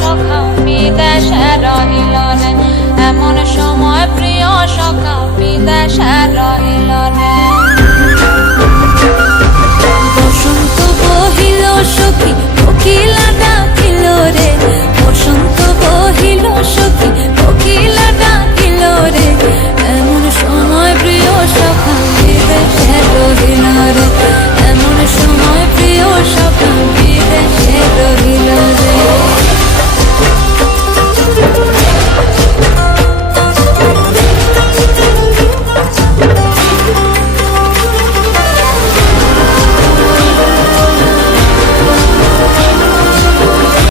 সখা বিদেশে রহিল রে, এমন সময় প্রিয় সখা বিদেশে রহিল রে। বসন্ত বহিল সখী কোকিলা